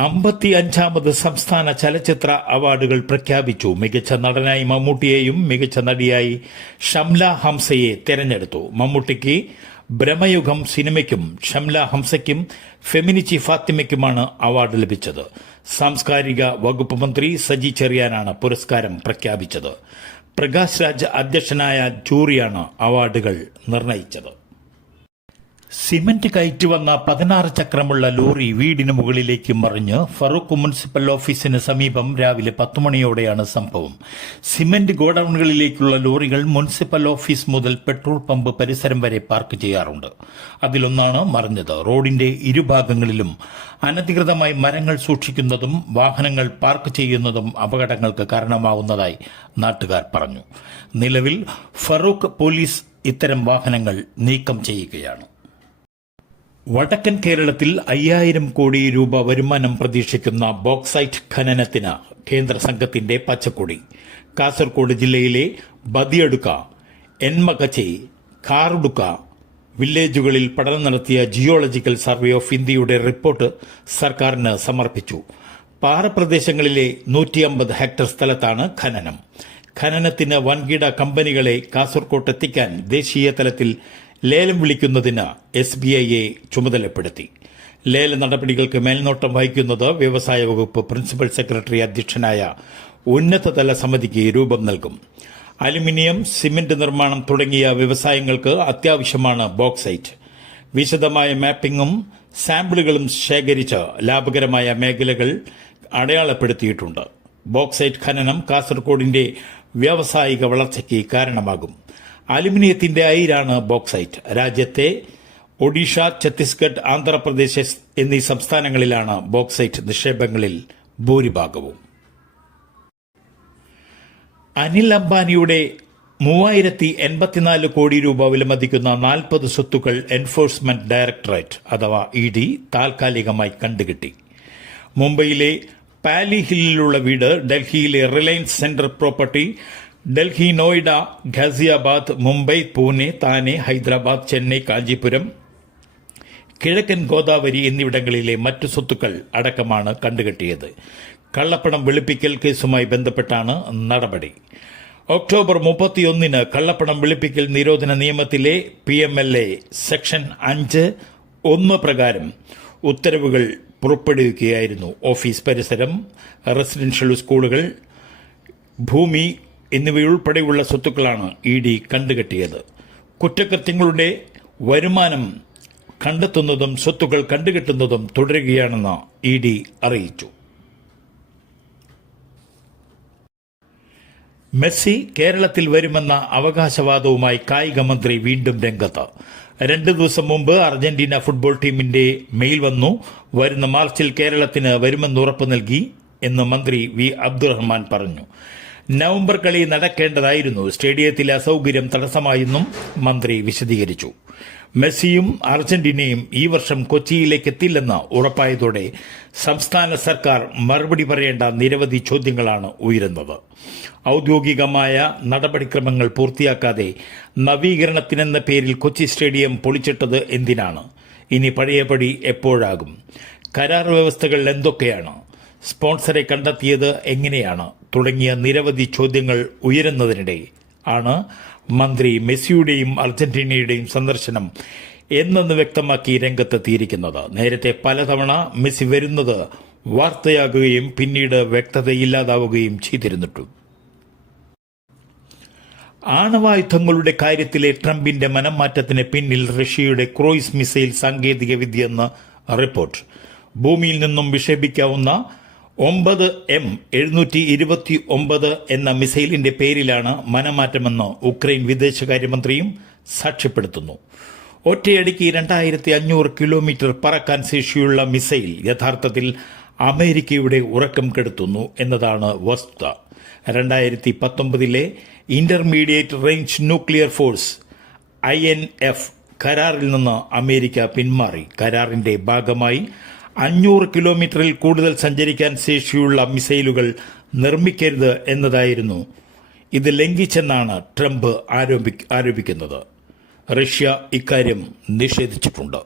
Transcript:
55ാമത് സംസ്ഥാന ചലച്ചിത്ര അവാർഡുകൾ പ്രഖ്യാപിച്ചു. മികച്ച നടനായി മമ്മൂട്ടിയെയും മികച്ച നടിയായി ഷംല ഹംസയെ തെരഞ്ഞെടുത്തു. മമ്മൂട്ടിക്ക് ബ്രഹ്മയുഗം സിനിമയ്ക്കും ഷംല ഹംസയ്ക്കും ഫെമിനിച്ചി ഫാത്തിമയ്ക്കുമാണ് അവാർഡ് ലഭിച്ചത്. സാംസ്കാരിക വകുപ്പ് മന്ത്രി സജി ചെറിയാനാണ് പുരസ്കാരം പ്രഖ്യാപിച്ചത്. പ്രകാശ് രാജ് അധ്യക്ഷനായ ജൂറിയാണ് അവാർഡുകൾ നിർണയിച്ചത്. സിമന്റ് കയറ്റി വന്ന 16 ചക്രമുള്ള ലോറി വീടിന് മുകളിലേക്ക് മറിഞ്ഞ് ഫറൂഖ് മുനിസിപ്പൽ ഓഫീസിന് സമീപം രാവിലെ 10 മണിയോടെയാണ് സംഭവം. സിമന്റ് ഗോഡൌണുകളിലേക്കുള്ള ലോറികൾ മുനിസിപ്പൽ ഓഫീസ് മുതൽ പെട്രോൾ പമ്പ് പരിസരം വരെ പാർക്ക് ചെയ്യാറുണ്ട്. അതിലൊന്നാണ് മറിഞ്ഞത്. റോഡിന്റെ ഇരുഭാഗങ്ങളിലും അനധികൃതമായി മരങ്ങൾ സൂക്ഷിക്കുന്നതും വാഹനങ്ങൾ പാർക്ക് ചെയ്യുന്നതും അപകടങ്ങൾക്ക് കാരണമാവുന്നതായി നാട്ടുകാർ പറഞ്ഞു. നിലവിൽ ഫറൂഖ് പോലീസ് ഇത്തരം വാഹനങ്ങൾ നീക്കം ചെയ്യുകയാണ്. വടക്കൻ കേരളത്തിൽ 5000 കോടി രൂപ വരുമാനം പ്രതീക്ഷിക്കുന്ന ബോക്സൈറ്റ് ഖനനത്തിന് കേന്ദ്ര സംഘത്തിന്റെ പച്ചക്കൊടി. കാസർഗോഡ് ജില്ലയിലെ ബദിയടുക്ക, എൻമകച്ചെ, കാറുടുക്ക വില്ലേജുകളിൽ പഠനം നടത്തിയ ജിയോളജിക്കൽ സർവേ ഓഫ് ഇന്ത്യയുടെ റിപ്പോർട്ട് സർക്കാരിന് സമർപ്പിച്ചു. പാറപ്രദേശങ്ങളിലെ 150 ഹെക്ടർ സ്ഥലത്താണ് ഖനനം. ഖനനത്തിന് വൻകിട കമ്പനികളെ കാസർകോട്ട് എത്തിക്കാൻ ദേശീയ തലത്തിൽ ലേലം വിളിക്കുന്നതിന് SBIയെ ചുമതലപ്പെടുത്തി. ലേല നടപടികൾക്ക് മേൽനോട്ടം വഹിക്കുന്നത് വ്യവസായ വകുപ്പ് പ്രിൻസിപ്പൽ സെക്രട്ടറി അധ്യക്ഷനായ ഉന്നതതല സമിതിക്ക് രൂപം നൽകും. അലുമിനിയം, സിമന്റ് നിർമ്മാണം തുടങ്ങിയ വ്യവസായങ്ങൾക്ക് അത്യാവശ്യമാണ് ബോക്സൈറ്റ്. വിശദമായ മാപ്പിംഗും സാമ്പിളുകളും ശേഖരിച്ച് ലാഭകരമായ മേഖലകൾ അടയാളപ്പെടുത്തിയിട്ടുണ്ട്. ബോക്സൈറ്റ് ഖനനം കാസർഗോഡിന്റെ വ്യാവസായിക വളർച്ചയ്ക്ക് കാരണമാകും. അലുമിനിയത്തിന്റെ അയിരാണ് ബോക്സൈറ്റ്. രാജ്യത്തെ ഒഡീഷ, ഛത്തീസ്ഗഡ്, ആന്ധ്രാപ്രദേശ് എന്നീ സംസ്ഥാനങ്ങളിലാണ് ബോക്സൈറ്റ് നിക്ഷേപങ്ങളിൽ ഭൂരിഭാഗവും. അനിൽ അംബാനിയുടെ 3084 കോടി രൂപ വിലമതിക്കുന്ന 40 സ്വത്തുക്കൾ എൻഫോഴ്സ്മെന്റ് ഡയറക്ടറേറ്റ് അഥവാ ED താൽക്കാലികമായി കണ്ടുകിട്ടി. മുംബൈയിലെ പാലി ഹില്ലിലുള്ള വീട്, ഡൽഹിയിലെ Reliance centre property, Delhi, Noida, Ghaziabad, Mumbai, Pune, Thane, Hyderabad, Chennai, Kanchipuram, കിഴക്കൻ ഗോദാവരി എന്നിവിടങ്ങളിലെ മറ്റു സ്വത്തുക്കൾ അടക്കമാണ് കണ്ടുകെട്ടിയത്. കള്ളപ്പണം വെളുപ്പിക്കൽ കേസുമായി ബന്ധപ്പെട്ടാണ് നടപടി. ഒക്ടോബർ 31 കള്ളപ്പണം വെളുപ്പിക്കൽ നിരോധന നിയമത്തിലെ PMLA സെക്ഷൻ 5(1) പ്രകാരം ഉത്തരവുകൾ പുറപ്പെടുവിക്കുകയായിരുന്നു. ഓഫീസ് പരിസരം, റെസിഡൻഷ്യൽ സ്കൂളുകൾ, ഭൂമി എന്നിവയുൾപ്പെടെയുള്ള സ്വത്തുക്കളാണ് ED കണ്ടുകെട്ടിയത്. കുറ്റകൃത്യങ്ങളുടെ വരുമാനം കണ്ടെത്തുന്നതും സ്വത്തുക്കൾ കണ്ടുകെട്ടുന്നതും തുടരുകയാണെന്ന് ED അറിയിച്ചു. മെസ്സി കേരളത്തിൽ വരുമെന്ന അവകാശവാദവുമായി കായിക മന്ത്രി വീണ്ടും രംഗത്ത്. 2 ദിവസം മുമ്പ് അർജന്റീന ഫുട്ബോൾ ടീമിന്റെ മെയിൽ വന്നു. വരുന്ന മാർച്ചിൽ കേരളത്തിന് വരുമെന്ന് ഉറപ്പു നൽകി എന്ന് മന്ത്രി V. അബ്ദുറഹ്മാൻ പറഞ്ഞു. നവംബർ കളി നടക്കേണ്ടതായിരുന്നു. സ്റ്റേഡിയത്തിലെ അസൌകര്യം തടസ്സമായെന്നും മന്ത്രി വിശദീകരിച്ചു. മെസ്സിയും അർജന്റീനയും ഈ വർഷം കൊച്ചിയിലേക്ക് എത്തില്ലെന്ന് ഉറപ്പായതോടെ സംസ്ഥാന സർക്കാർ മറുപടി പറയേണ്ട നിരവധി ചോദ്യങ്ങളാണ് ഉയരുന്നത്. ഔദ്യോഗികമായ നടപടിക്രമങ്ങൾ പൂർത്തിയാക്കാതെ നവീകരണത്തിനെന്ന പേരിൽ കൊച്ചി സ്റ്റേഡിയം പൊളിച്ചിട്ടത് എന്തിനാണ്? ഇനി പഴയപടി എപ്പോഴാകും? കരാർ വ്യവസ്ഥകൾ എന്തൊക്കെയാണ്? സ്പോൺസറെ കണ്ടെത്തിയത് എങ്ങനെയാണ്? തുടങ്ങിയ നിരവധി ചോദ്യങ്ങൾ ഉയരുന്നതിനിടെ ആണ് മന്ത്രി മെസ്സിയുടെയും അർജന്റീനയുടെയും സന്ദർശനം എന്നെന്ന് വ്യക്തമാക്കി രംഗത്തെത്തിയിരിക്കുന്നത്. നേരത്തെ പലതവണ മെസ്സി വരുന്നത് വാർത്തയാകുകയും പിന്നീട് വ്യക്തതയില്ലാതാവുകയും ചെയ്തിരുന്നിട്ടു. ആണവായുധങ്ങളുടെ കാര്യത്തിലെ ട്രംപിന്റെ മനംമാറ്റത്തിന് പിന്നിൽ റഷ്യയുടെ ക്രൂയിസ് മിസൈൽ സാങ്കേതിക വിദ്യയെന്ന് റിപ്പോർട്ട്. ഭൂമിയിൽ നിന്നും വിക്ഷേപിക്കാവുന്ന 9M729 എന്ന മിസൈലിന്റെ പേരിലാണ് മനമാറ്റമെന്ന് ഉക്രൈൻ വിദേശകാര്യമന്ത്രിയും സാക്ഷ്യപ്പെടുത്തുന്നു. ഒറ്റയടിക്ക് 2500 കിലോമീറ്റർ പറക്കാൻ ശേഷിയുള്ള മിസൈൽ യഥാർത്ഥത്തിൽ അമേരിക്കയുടെ ഉറക്കം കെടുത്തുന്നു എന്നതാണ് വസ്തുത. 2019 intermediate range nuclear force INF കരാറിൽ നിന്ന് അമേരിക്ക പിന്മാറി. കരാറിന്റെ ഭാഗമായി 500 കിലോമീറ്ററിൽ കൂടുതൽ സഞ്ചരിക്കാൻ ശേഷിയുള്ള മിസൈലുകൾ നിർമ്മിക്കരുത് എന്നതായിരുന്നു. ഇത് ലംഘിച്ചെന്നാണ് ട്രംപ് ആരോപിക്കുന്നത്. റഷ്യ ഇക്കാര്യം നിഷേധിച്ചിട്ടുണ്ട്.